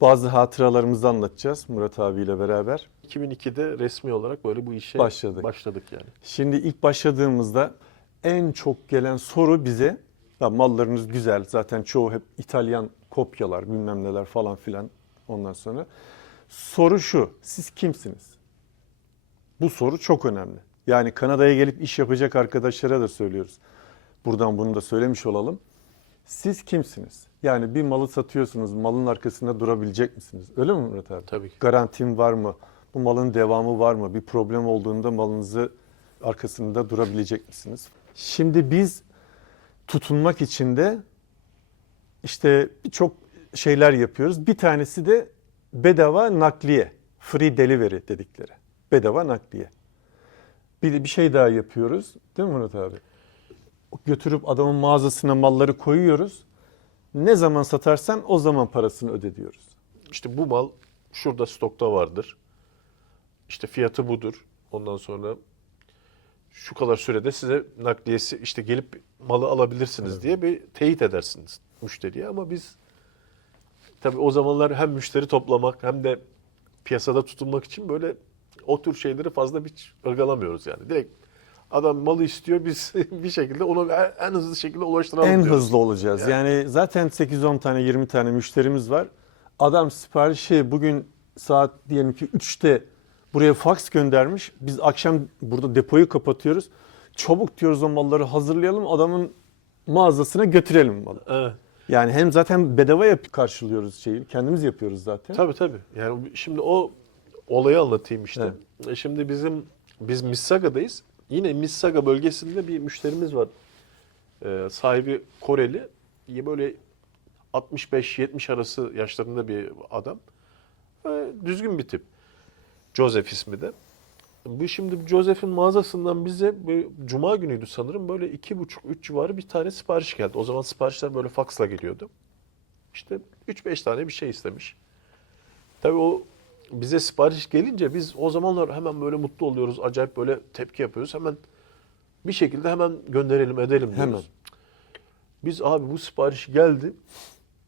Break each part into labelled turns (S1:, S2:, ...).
S1: Bazı hatıralarımızı anlatacağız Murat abiyle beraber.
S2: 2002'de resmi olarak böyle bu işe
S1: Başladık.
S2: başladık yani.
S1: Şimdi ilk başladığımızda en çok gelen soru bize ya mallarınız güzel zaten çoğu hep İtalyan kopyalar bilmem neler falan filan ondan sonra. Soru şu siz kimsiniz? Bu soru çok önemli. Yani Kanada'ya gelip iş yapacak arkadaşlara da söylüyoruz. Buradan bunu da söylemiş olalım. Siz kimsiniz? Yani bir malı satıyorsunuz, malın arkasında durabilecek misiniz? Öyle mi Murat abi?
S2: Tabii ki.
S1: Garantim var mı? Bu malın devamı var mı? Bir problem olduğunda malınızı arkasında durabilecek misiniz? Şimdi biz tutunmak için de işte birçok şeyler yapıyoruz. Bir tanesi de bedava nakliye, free delivery dedikleri. Bedava nakliye. Bir de bir şey daha yapıyoruz. Değil mi Murat abi? Götürüp adamın mağazasına malları koyuyoruz. Ne zaman satarsan o zaman parasını öde diyoruz.
S2: İşte bu mal şurada stokta vardır. İşte fiyatı budur. Ondan sonra şu kadar sürede size nakliyesi işte gelip malı alabilirsiniz diye bir teyit edersiniz müşteriye ama biz tabii o zamanlar hem müşteri toplamak hem de piyasada tutunmak için böyle o tür şeyleri fazla hiç ırgalamıyoruz yani. Direkt adam malı istiyor biz bir şekilde ona en hızlı şekilde ulaştıralım
S1: En
S2: diyoruz.
S1: hızlı olacağız. Yani, zaten 8-10 tane 20 tane müşterimiz var. Adam siparişi bugün saat diyelim ki 3'te buraya fax göndermiş. Biz akşam burada depoyu kapatıyoruz. Çabuk diyoruz o malları hazırlayalım adamın mağazasına götürelim malı.
S2: Evet.
S1: Yani hem zaten bedava yap karşılıyoruz şeyi. Kendimiz yapıyoruz zaten.
S2: Tabii tabii. Yani şimdi o olayı anlatayım işte. E Şimdi bizim biz Missaga'dayız. Yine Missaga bölgesinde bir müşterimiz var. Ee, sahibi Koreli. Böyle 65-70 arası yaşlarında bir adam. Ee, düzgün bir tip. Joseph ismi de. Bu şimdi Joseph'in mağazasından bize Cuma günüydü sanırım böyle iki buçuk üç civarı bir tane sipariş geldi. O zaman siparişler böyle faksla geliyordu. İşte 3-5 tane bir şey istemiş. Tabii o bize sipariş gelince biz o zamanlar hemen böyle mutlu oluyoruz. Acayip böyle tepki yapıyoruz. Hemen bir şekilde hemen gönderelim edelim diyoruz.
S1: Hemen.
S2: Biz abi bu sipariş geldi.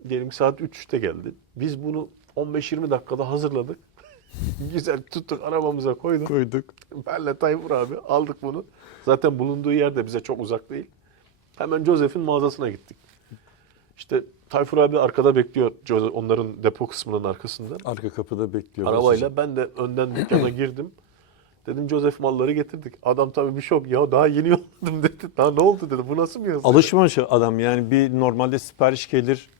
S2: Diyelim ki saat 3'te geldi. Biz bunu 15-20 dakikada hazırladık. Güzel tuttuk arabamıza koyduk.
S1: Koyduk.
S2: Benle Tayfur abi aldık bunu. Zaten bulunduğu yer de bize çok uzak değil. Hemen Joseph'in mağazasına gittik. İşte Tayfur abi arkada bekliyor onların depo kısmının arkasında.
S1: Arka kapıda bekliyoruz.
S2: Arabayla ben de önden dükkana girdim. Dedim Joseph malları getirdik. Adam tabii bir şok. Ya daha yeni yolladım dedi. Daha ne oldu dedi. Bu nasıl bir dedi.
S1: Alışmış adam yani bir normalde sipariş gelir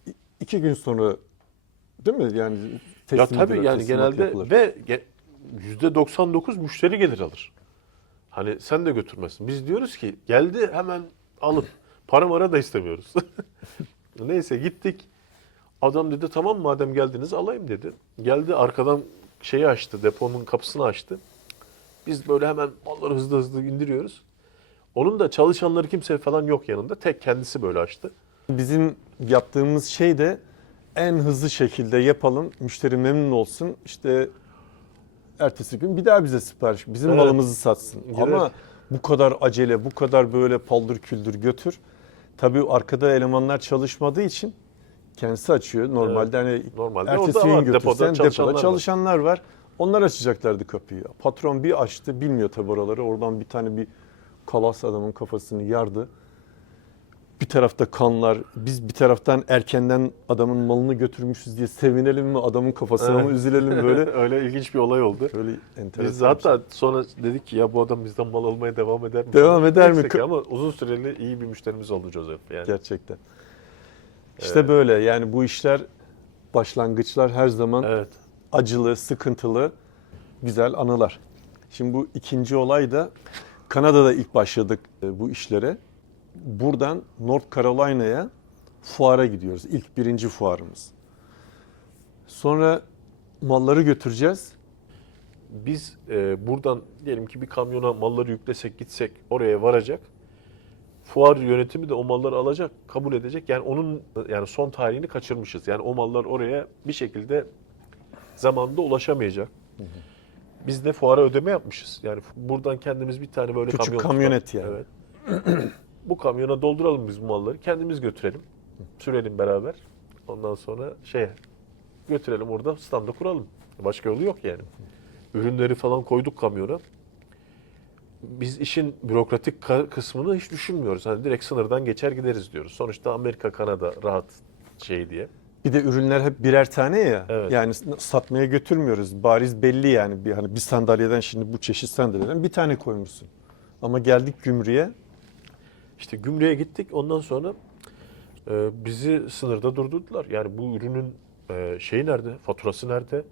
S1: iki gün sonra değil mi? Yani
S2: Ya
S1: teslim
S2: tabii
S1: edilir,
S2: yani genelde
S1: yapılır.
S2: ve ge- %99 müşteri gelir alır. Hani sen de götürmezsin. Biz diyoruz ki geldi hemen alıp para mara da istemiyoruz. Neyse gittik. Adam dedi tamam madem geldiniz alayım dedi. Geldi arkadan şeyi açtı deponun kapısını açtı. Biz böyle hemen malları hızlı hızlı indiriyoruz. Onun da çalışanları kimse falan yok yanında. Tek kendisi böyle açtı.
S1: Bizim yaptığımız şey de en hızlı şekilde yapalım. Müşteri memnun olsun. İşte ertesi gün bir daha bize sipariş, bizim
S2: Evet.
S1: malımızı satsın. Ama bu kadar acele, bu kadar böyle paldır küldür götür. Tabii arkada elemanlar çalışmadığı için kendisi açıyor. Normalde hani
S2: Normalde
S1: ertesi
S2: orada
S1: gün
S2: var,
S1: götürsen
S2: depoda
S1: depoda,
S2: çalışanlar var.
S1: çalışanlar var. Onlar açacaklardı kapıyı. Patron bir açtı, bilmiyor tabii oraları. Oradan bir tane bir kalas adamın kafasını yardı. Bir tarafta kanlar, biz bir taraftan erkenden adamın malını götürmüşüz diye sevinelim mi, adamın kafasına mı
S2: Evet.
S1: üzülelim böyle.
S2: Öyle ilginç bir olay oldu.
S1: Böyle enteresan.
S2: Biz
S1: bir
S2: hatta sonra dedik ki ya bu adam bizden mal almaya devam eder mi?
S1: Devam eder mi?
S2: Neyse ki Ama uzun süreli iyi bir müşterimiz oldu Joseph. Yani.
S1: şey. Gerçekten. İşte böyle yani bu işler başlangıçlar her zaman
S2: Evet.
S1: acılı, sıkıntılı, güzel anılar. Şimdi bu ikinci olay da Kanada'da ilk başladık e, bu işlere. Buradan North Carolina'ya fuara gidiyoruz. İlk birinci fuarımız. Sonra malları götüreceğiz.
S2: Biz e, buradan diyelim ki bir kamyona malları yüklesek gitsek oraya varacak. Fuar yönetimi de o malları alacak, kabul edecek. Yani onun yani son tarihini kaçırmışız. Yani o mallar oraya bir şekilde zamanında ulaşamayacak. Biz de fuara ödeme yapmışız. Yani buradan kendimiz bir tane böyle
S1: Küçük
S2: kamyon
S1: kamyonet yani.
S2: Evet. bu kamyona dolduralım biz bu malları. Kendimiz götürelim. Sürelim beraber. Ondan sonra şeye götürelim orada standa kuralım. Başka yolu yok yani. Ürünleri falan koyduk kamyona. Biz işin bürokratik kısmını hiç düşünmüyoruz. Hani direkt sınırdan geçer gideriz diyoruz. Sonuçta Amerika, Kanada rahat şey diye.
S1: Bir de ürünler hep birer tane ya.
S2: Evet.
S1: Yani satmaya götürmüyoruz. Bariz belli yani. Bir, hani bir sandalyeden şimdi bu çeşit sandalyeden bir tane koymuşsun. Ama geldik gümrüğe.
S2: İşte gümrüğe gittik. Ondan sonra e, bizi sınırda durdurdular. Yani bu ürünün e, şeyi nerede? Faturası nerede?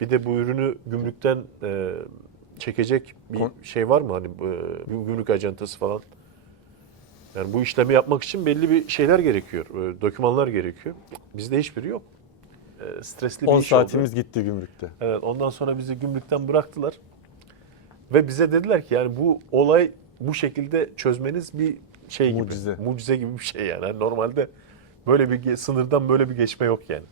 S2: Bir de bu ürünü gümrükten e, çekecek bir
S1: Kon-
S2: şey var mı? Hani e, gümrük acentası falan. Yani bu işlemi yapmak için belli bir şeyler gerekiyor. e, dokümanlar gerekiyor. Bizde hiçbiri yok. E, stresli bir
S1: 10
S2: iş oldu.
S1: saatimiz gitti gümrükte.
S2: Evet ondan sonra bizi gümrükten bıraktılar. Ve bize dediler ki yani bu olay bu şekilde çözmeniz bir şey gibi.
S1: Mucize.
S2: Mucize gibi bir şey yani. Hani normalde böyle bir sınırdan böyle bir geçme yok yani.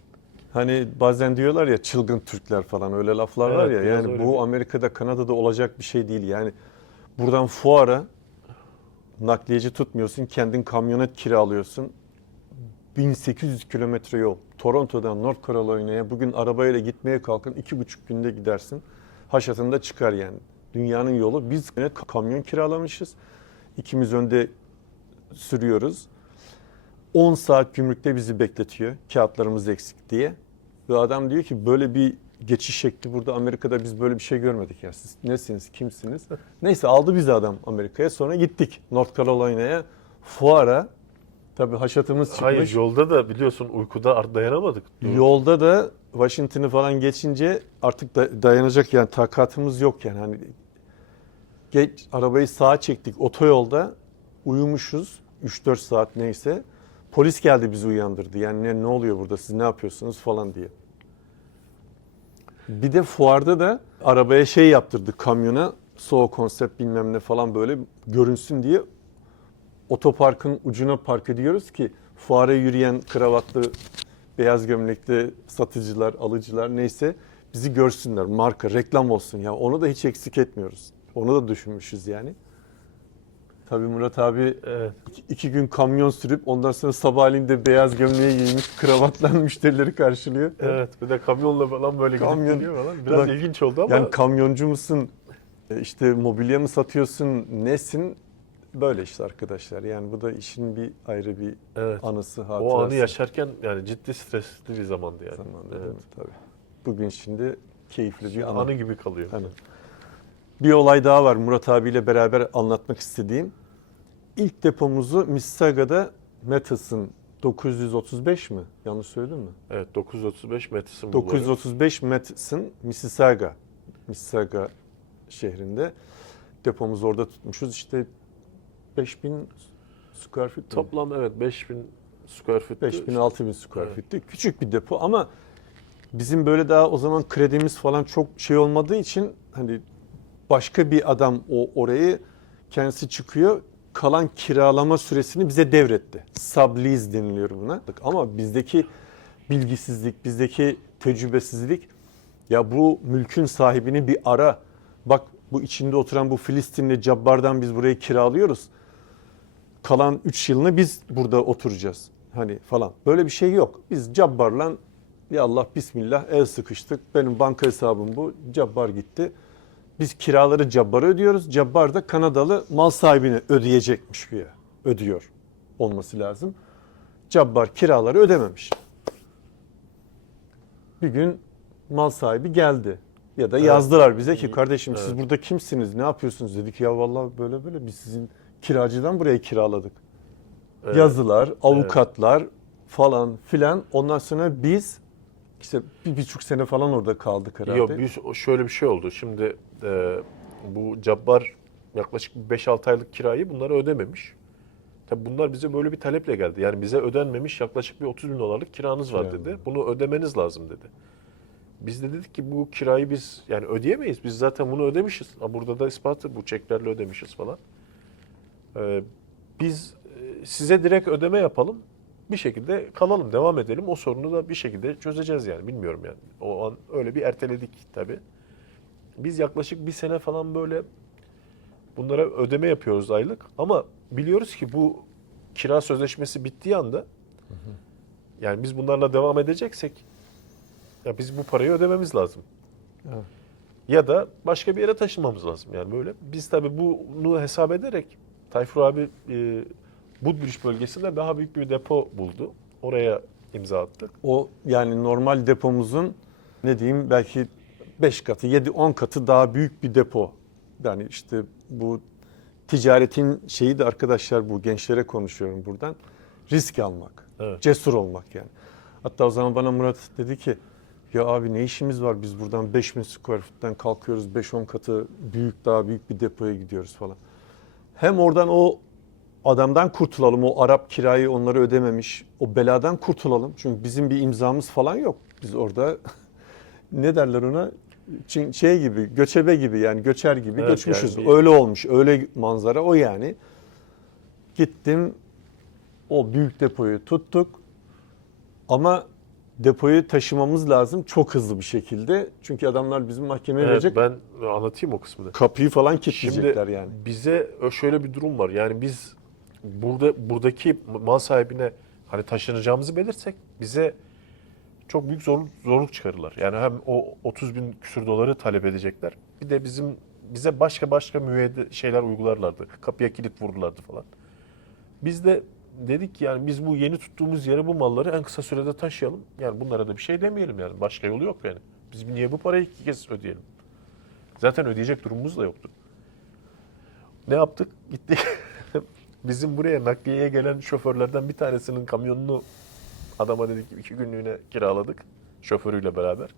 S1: Hani bazen diyorlar ya çılgın Türkler falan öyle laflar var
S2: Evet,
S1: ya.
S2: biraz
S1: Yani bu
S2: bir-
S1: Amerika'da, Kanada'da olacak bir şey değil. Yani buradan fuara nakliyeci tutmuyorsun, kendin kamyonet kiralıyorsun. 1800 kilometre yol. Toronto'dan North Carolina'ya bugün arabayla gitmeye kalkın iki buçuk günde gidersin. Haşatında çıkar yani. Dünyanın yolu. Biz kamyon kiralamışız. İkimiz önde sürüyoruz. 10 saat gümrükte bizi bekletiyor. Kağıtlarımız eksik diye. Ve adam diyor ki böyle bir geçiş şekli burada Amerika'da biz böyle bir şey görmedik ya. Siz nesiniz, kimsiniz? Neyse aldı bizi adam Amerika'ya. Sonra gittik North Carolina'ya. Fuara. Tabii haşatımız çıkmış.
S2: Hayır yolda da biliyorsun uykuda dayanamadık.
S1: Yolda da Washington'ı falan geçince artık da- dayanacak yani takatımız yok yani. Hani geç, arabayı sağa çektik otoyolda uyumuşuz 3-4 saat neyse. Polis geldi bizi uyandırdı. Yani ne, ne oluyor burada siz ne yapıyorsunuz falan diye. Bir de fuarda da arabaya şey yaptırdık kamyona. So konsept bilmem ne falan böyle görünsün diye otoparkın ucuna park ediyoruz ki fuara yürüyen kravatlı, beyaz gömlekli satıcılar, alıcılar neyse bizi görsünler. Marka, reklam olsun ya. Onu da hiç eksik etmiyoruz. Onu da düşünmüşüz yani. Tabii Murat abi
S2: Evet.
S1: iki, iki gün kamyon sürüp ondan sonra sabahleyin de beyaz gömleği giymiş, kravatla müşterileri karşılıyor.
S2: Evet bir de kamyonla falan böyle
S1: Kamyon-
S2: gidip geliyor falan. Biraz
S1: Ulan-
S2: ilginç oldu ama
S1: Yani kamyoncu musun? E, İşte mobilya mı satıyorsun? Nesin? Böyle işte arkadaşlar. Yani bu da işin bir ayrı bir
S2: evet.
S1: anısı, hatırası.
S2: o anı yaşarken yani ciddi stresli bir zamandı yani.
S1: Zamanında
S2: Evet.
S1: Tabii. Bugün şimdi keyifli bir anı.
S2: Anı gibi kalıyor.
S1: Hani. Bir olay daha var Murat abiyle beraber anlatmak istediğim. İlk depomuzu Mississauгa'da Metas'ın 935 mi? Yanlış söyledim mi?
S2: Evet 935 Madison
S1: 935 Metas'ın Mississauga. Mississauga şehrinde. Depomuzu orada tutmuşuz. İşte 5000 square feet mi?
S2: Toplam evet 5000 square feet.
S1: 5000 6000 square
S2: Evet.
S1: feet'ti. Küçük bir depo ama bizim böyle daha o zaman kredimiz falan çok şey olmadığı için hani başka bir adam o orayı kendisi çıkıyor kalan kiralama süresini bize devretti. Sublease deniliyor buna. Ama bizdeki bilgisizlik, bizdeki tecrübesizlik ya bu mülkün sahibini bir ara. Bak bu içinde oturan bu Filistinli cabbardan biz burayı kiralıyoruz kalan 3 yılını biz burada oturacağız. Hani falan. Böyle bir şey yok. Biz Cabbar'la ya Allah bismillah el sıkıştık. Benim banka hesabım bu. Cabbar gitti. Biz kiraları Cabbar'a ödüyoruz. Cabbar da Kanadalı mal sahibine ödeyecekmiş güya. Ödüyor olması lazım. Cabbar kiraları ödememiş. Bir gün mal sahibi geldi. Ya da
S2: Evet.
S1: yazdılar bize ki kardeşim siz
S2: Evet.
S1: burada kimsiniz? Ne yapıyorsunuz? Dedik ya vallahi böyle böyle biz sizin kiracıdan burayı kiraladık.
S2: Evet.
S1: Yazılar, avukatlar falan filan. Ondan sonra biz işte bir buçuk sene falan orada kaldık herhalde.
S2: Yok biz şöyle bir şey oldu. Şimdi e, bu Cabbar yaklaşık 5-6 aylık kirayı bunlara ödememiş. Tabi bunlar bize böyle bir taleple geldi. Yani bize ödenmemiş yaklaşık bir 30 bin dolarlık kiranız var dedi. Bunu ödemeniz lazım dedi. Biz de dedik ki bu kirayı biz yani ödeyemeyiz. Biz zaten bunu ödemişiz. Burada da ispatı bu çeklerle ödemişiz falan. E, biz e, size direkt ödeme yapalım. Bir şekilde kalalım, devam edelim. O sorunu da bir şekilde çözeceğiz yani. Bilmiyorum yani. O an öyle bir erteledik tabii. Biz yaklaşık bir sene falan böyle bunlara ödeme yapıyoruz aylık. Ama biliyoruz ki bu kira sözleşmesi bittiği anda yani biz bunlarla devam edeceksek Ya biz bu parayı ödememiz lazım.
S1: Evet.
S2: Ya da başka bir yere taşınmamız lazım. Yani böyle. Biz tabii bunu hesap ederek Tayfur abi e, Budbüş bölgesinde daha büyük bir depo buldu. Oraya imza attık.
S1: O yani normal depomuzun ne diyeyim belki 5 katı, 7 10 katı daha büyük bir depo. Yani işte bu ticaretin şeyi de arkadaşlar bu gençlere konuşuyorum buradan. Risk almak.
S2: Evet.
S1: Cesur olmak yani. Hatta o zaman bana Murat dedi ki ya abi ne işimiz var biz buradan 5000 square foot'tan kalkıyoruz 5-10 katı büyük daha büyük bir depoya gidiyoruz falan. Hem oradan o adamdan kurtulalım o Arap kirayı onları ödememiş o beladan kurtulalım. Çünkü bizim bir imzamız falan yok. Biz orada ne derler ona Çin- şey gibi göçebe gibi yani göçer gibi
S2: Evet,
S1: göçmüşüz.
S2: yani
S1: Öyle olmuş öyle manzara o yani. Gittim o büyük depoyu tuttuk. Ama depoyu taşımamız lazım çok hızlı bir şekilde. Çünkü adamlar bizim mahkemeye
S2: Evet,
S1: verecek.
S2: ben anlatayım o kısmını.
S1: Kapıyı falan kilitleyecekler yani.
S2: bize şöyle bir durum var. Yani biz burada buradaki mal sahibine hani taşınacağımızı belirsek bize çok büyük zorluk, zorluk çıkarırlar. Yani hem o 30 bin küsür doları talep edecekler. Bir de bizim bize başka başka müeyyide şeyler uygularlardı. Kapıya kilit vururlardı falan. Biz de dedik ki yani biz bu yeni tuttuğumuz yere bu malları en kısa sürede taşıyalım. Yani bunlara da bir şey demeyelim yani. Başka yolu yok yani. Biz niye bu parayı iki kez ödeyelim? Zaten ödeyecek durumumuz da yoktu. Ne yaptık? Gittik. Bizim buraya nakliyeye gelen şoförlerden bir tanesinin kamyonunu adama dedik iki günlüğüne kiraladık. Şoförüyle beraber.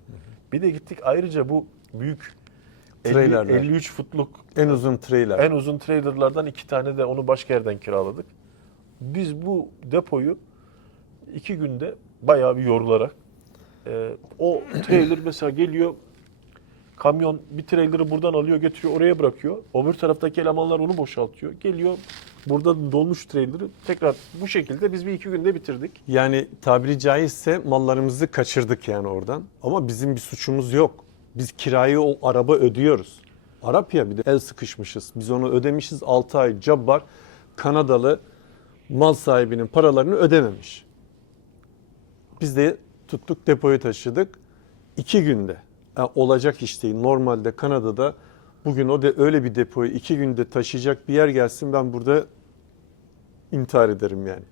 S2: Bir de gittik ayrıca bu büyük 50,
S1: Trailerler.
S2: 53 futluk
S1: En uzun trailer.
S2: en uzun trailerlardan iki tane de onu başka yerden kiraladık. Biz bu depoyu iki günde bayağı bir yorularak e, o trailer mesela geliyor kamyon bir trailer'ı buradan alıyor götürüyor oraya bırakıyor. Öbür taraftaki elemanlar onu boşaltıyor. Geliyor burada dolmuş trailer'ı tekrar bu şekilde biz bir iki günde bitirdik.
S1: Yani tabiri caizse mallarımızı kaçırdık yani oradan. Ama bizim bir suçumuz yok. Biz kirayı o araba ödüyoruz. Arap ya bir de el sıkışmışız. Biz onu ödemişiz 6 ay. Cabbar Kanadalı mal sahibinin paralarını ödememiş. Biz de tuttuk depoyu taşıdık. iki günde. Ha, olacak iş değil. Normalde Kanada'da bugün o de öyle bir depoyu iki günde taşıyacak bir yer gelsin ben burada intihar ederim yani.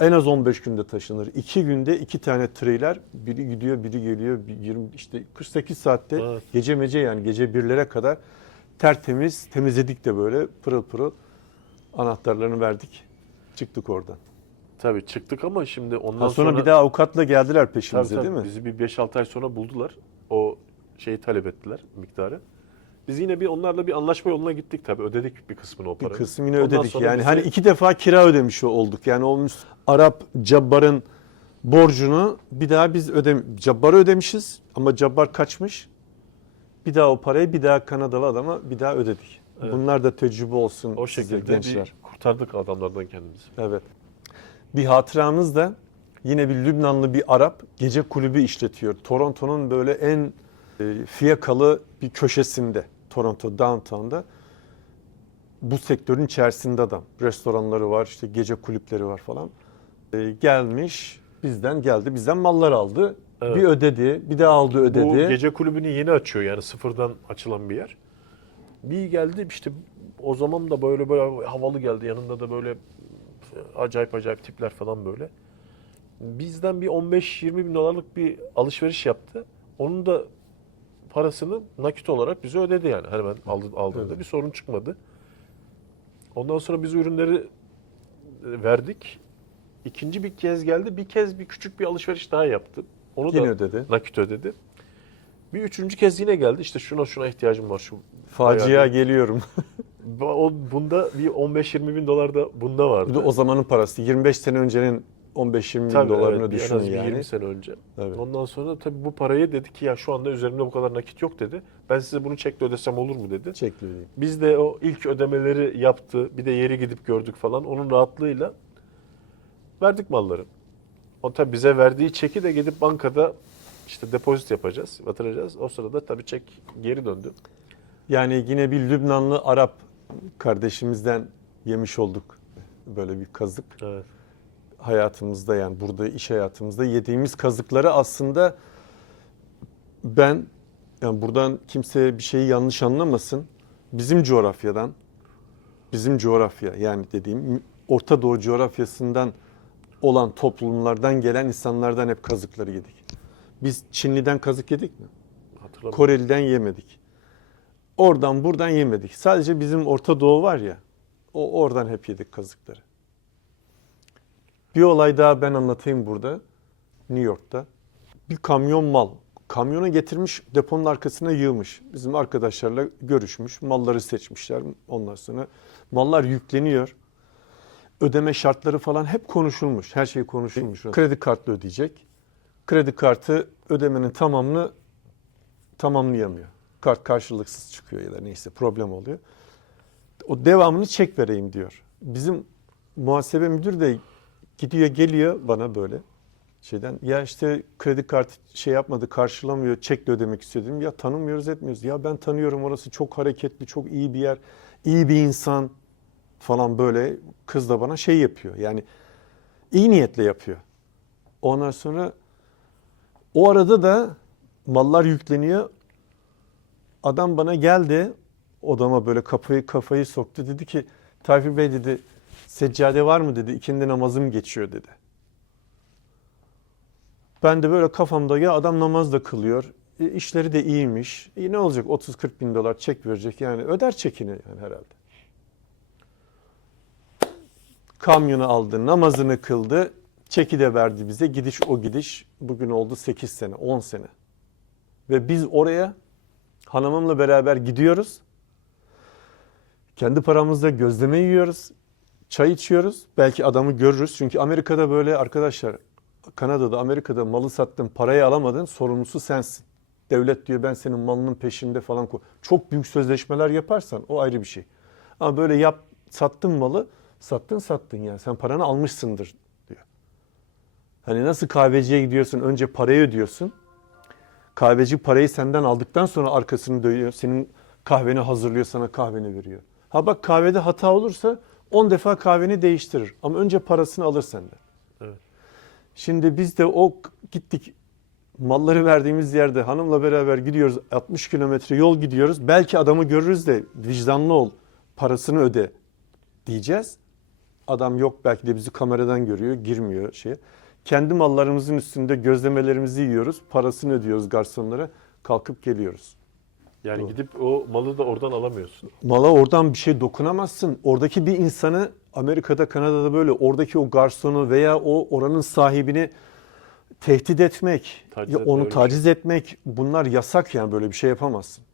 S1: En az 15 günde taşınır. İki günde iki tane trailer biri gidiyor biri geliyor bir 20 işte 48 saatte
S2: Evet.
S1: gece mece yani gece birlere kadar tertemiz temizledik de böyle pırıl pırıl anahtarlarını verdik çıktık oradan.
S2: Tabii çıktık ama şimdi ondan
S1: Ha, sonra, bir daha avukatla geldiler peşimize
S2: Tabii, tabii.
S1: değil mi?
S2: Bizi bir 5-6 ay sonra buldular. O şeyi talep ettiler miktarı. Biz yine bir onlarla bir anlaşma yoluna gittik tabii. Ödedik bir kısmını o
S1: Bir
S2: parayı.
S1: kısmı yine
S2: Ondan
S1: ödedik
S2: sonra
S1: yani.
S2: bize-
S1: Hani iki defa kira ödemiş olduk. Yani olmuş Arap Cabbar'ın borcunu bir daha biz ödem Cabbar'ı ödemişiz ama Cabbar kaçmış. Bir daha o parayı bir daha Kanadalı adama bir daha ödedik.
S2: Evet.
S1: Bunlar da tecrübe olsun
S2: o
S1: size
S2: şekilde
S1: gençler.
S2: bir kurtardık adamlardan kendimizi.
S1: Evet. Bir hatıramız da yine bir Lübnanlı bir Arap gece kulübü işletiyor. Toronto'nun böyle en e, fiyakalı bir köşesinde. Toronto downtown'da. Bu sektörün içerisinde adam. Restoranları var, işte gece kulüpleri var falan. E, gelmiş, bizden geldi, bizden mallar aldı.
S2: Evet.
S1: Bir ödedi, bir daha aldı ödedi.
S2: Bu gece kulübünü yeni açıyor yani sıfırdan açılan bir yer. Bir geldi işte o zaman da böyle böyle havalı geldi. Yanında da böyle acayip acayip tipler falan böyle. Bizden bir 15-20 bin dolarlık bir alışveriş yaptı. Onun da parasını nakit olarak bize ödedi yani. Hani ben aldı, aldığımda
S1: Evet.
S2: bir sorun çıkmadı. Ondan sonra biz ürünleri e, verdik. İkinci bir kez geldi. Bir kez bir küçük bir alışveriş daha yaptı. Onu
S1: Yine
S2: da
S1: ödedi.
S2: nakit ödedi. Bir üçüncü kez yine geldi. İşte şuna şuna ihtiyacım var. Şu
S1: Facia
S2: bayağı
S1: geliyorum.
S2: o, bunda bir 15-20 bin dolar da bunda vardı.
S1: Bir de o zamanın parası. 25 sene öncenin 15-20 bin
S2: Tabii,
S1: dolarını
S2: evet, en az bir
S1: yani.
S2: 20 sene önce.
S1: Evet.
S2: Ondan sonra tabii bu parayı dedi ki ya şu anda üzerimde bu kadar nakit yok dedi. Ben size bunu çekle ödesem olur mu dedi.
S1: Çekli.
S2: Biz de o ilk ödemeleri yaptı. Bir de yeri gidip gördük falan. Onun rahatlığıyla verdik malları. O tabii bize verdiği çeki de gidip bankada işte depozit yapacağız, batıracağız. O sırada tabii çek geri döndü.
S1: Yani yine bir Lübnanlı Arap kardeşimizden yemiş olduk böyle bir kazık. Ben yani buradan kimse bir şeyi yanlış anlamasın. Bizim coğrafyadan bizim coğrafya yani dediğim Orta Doğu coğrafyasından olan toplumlardan gelen insanlardan hep kazıkları yedik. Biz Çinliden kazık yedik mi?
S2: Hatırlamıyorum.
S1: Koreli'den yemedik. Oradan buradan yemedik. Sadece bizim Orta Doğu var ya, o oradan hep yedik kazıkları. Bir olay daha ben anlatayım burada. New York'ta. Bir kamyon mal. Kamyona getirmiş, deponun arkasına yığmış. Bizim arkadaşlarla görüşmüş, malları seçmişler. Ondan sonra mallar yükleniyor. Ödeme şartları falan hep konuşulmuş. Her şey konuşulmuş. Kredi kartla ödeyecek. Kredi kartı ödemenin tamamını tamamlayamıyor. Kart karşılıksız çıkıyor ya da neyse problem oluyor. O devamını çek vereyim diyor. Bizim muhasebe müdür de gidiyor geliyor bana böyle şeyden ya işte kredi kartı şey yapmadı karşılamıyor çekle ödemek istedim ya tanımıyoruz etmiyoruz ya ben tanıyorum orası çok hareketli çok iyi bir yer iyi bir insan falan böyle kız da bana şey yapıyor yani iyi niyetle yapıyor. Ondan sonra o arada da mallar yükleniyor. Adam bana geldi. Odama böyle kafayı kafayı soktu. Dedi ki Tayfur Bey dedi seccade var mı dedi. İkindi namazım geçiyor dedi. Ben de böyle kafamda ya adam namaz da kılıyor. E, işleri de iyiymiş. E, ne olacak 30-40 bin dolar çek verecek yani öder çekini yani herhalde. Kamyonu aldı, namazını kıldı. Çeki de verdi bize. Gidiş o gidiş. Bugün oldu 8 sene, 10 sene. Ve biz oraya hanımımla beraber gidiyoruz. Kendi paramızla gözleme yiyoruz. Çay içiyoruz. Belki adamı görürüz. Çünkü Amerika'da böyle arkadaşlar, Kanada'da, Amerika'da malı sattın, parayı alamadın, sorumlusu sensin. Devlet diyor ben senin malının peşinde falan. Çok büyük sözleşmeler yaparsan o ayrı bir şey. Ama böyle yap, sattın malı, sattın sattın yani. Sen paranı almışsındır diyor. Hani nasıl kahveciye gidiyorsun, önce parayı ödüyorsun. Kahveci parayı senden aldıktan sonra arkasını dönüyor. Senin kahveni hazırlıyor, sana kahveni veriyor. Ha bak kahvede hata olursa 10 defa kahveni değiştirir. Ama önce parasını alır senden.
S2: Evet.
S1: Şimdi biz de o gittik malları verdiğimiz yerde hanımla beraber gidiyoruz. 60 kilometre yol gidiyoruz. Belki adamı görürüz de vicdanlı ol, parasını öde diyeceğiz. Adam yok belki de bizi kameradan görüyor, girmiyor şeye. Kendi mallarımızın üstünde gözlemelerimizi yiyoruz, parasını ödüyoruz garsonlara, kalkıp geliyoruz.
S2: Yani
S1: Doğru.
S2: gidip o malı da oradan alamıyorsun.
S1: Mala oradan bir şey dokunamazsın. Oradaki bir insanı Amerika'da, Kanada'da böyle oradaki o garsonu veya o oranın sahibini tehdit etmek,
S2: Taciz
S1: onu
S2: bir şey.
S1: taciz etmek bunlar yasak yani böyle bir şey yapamazsın.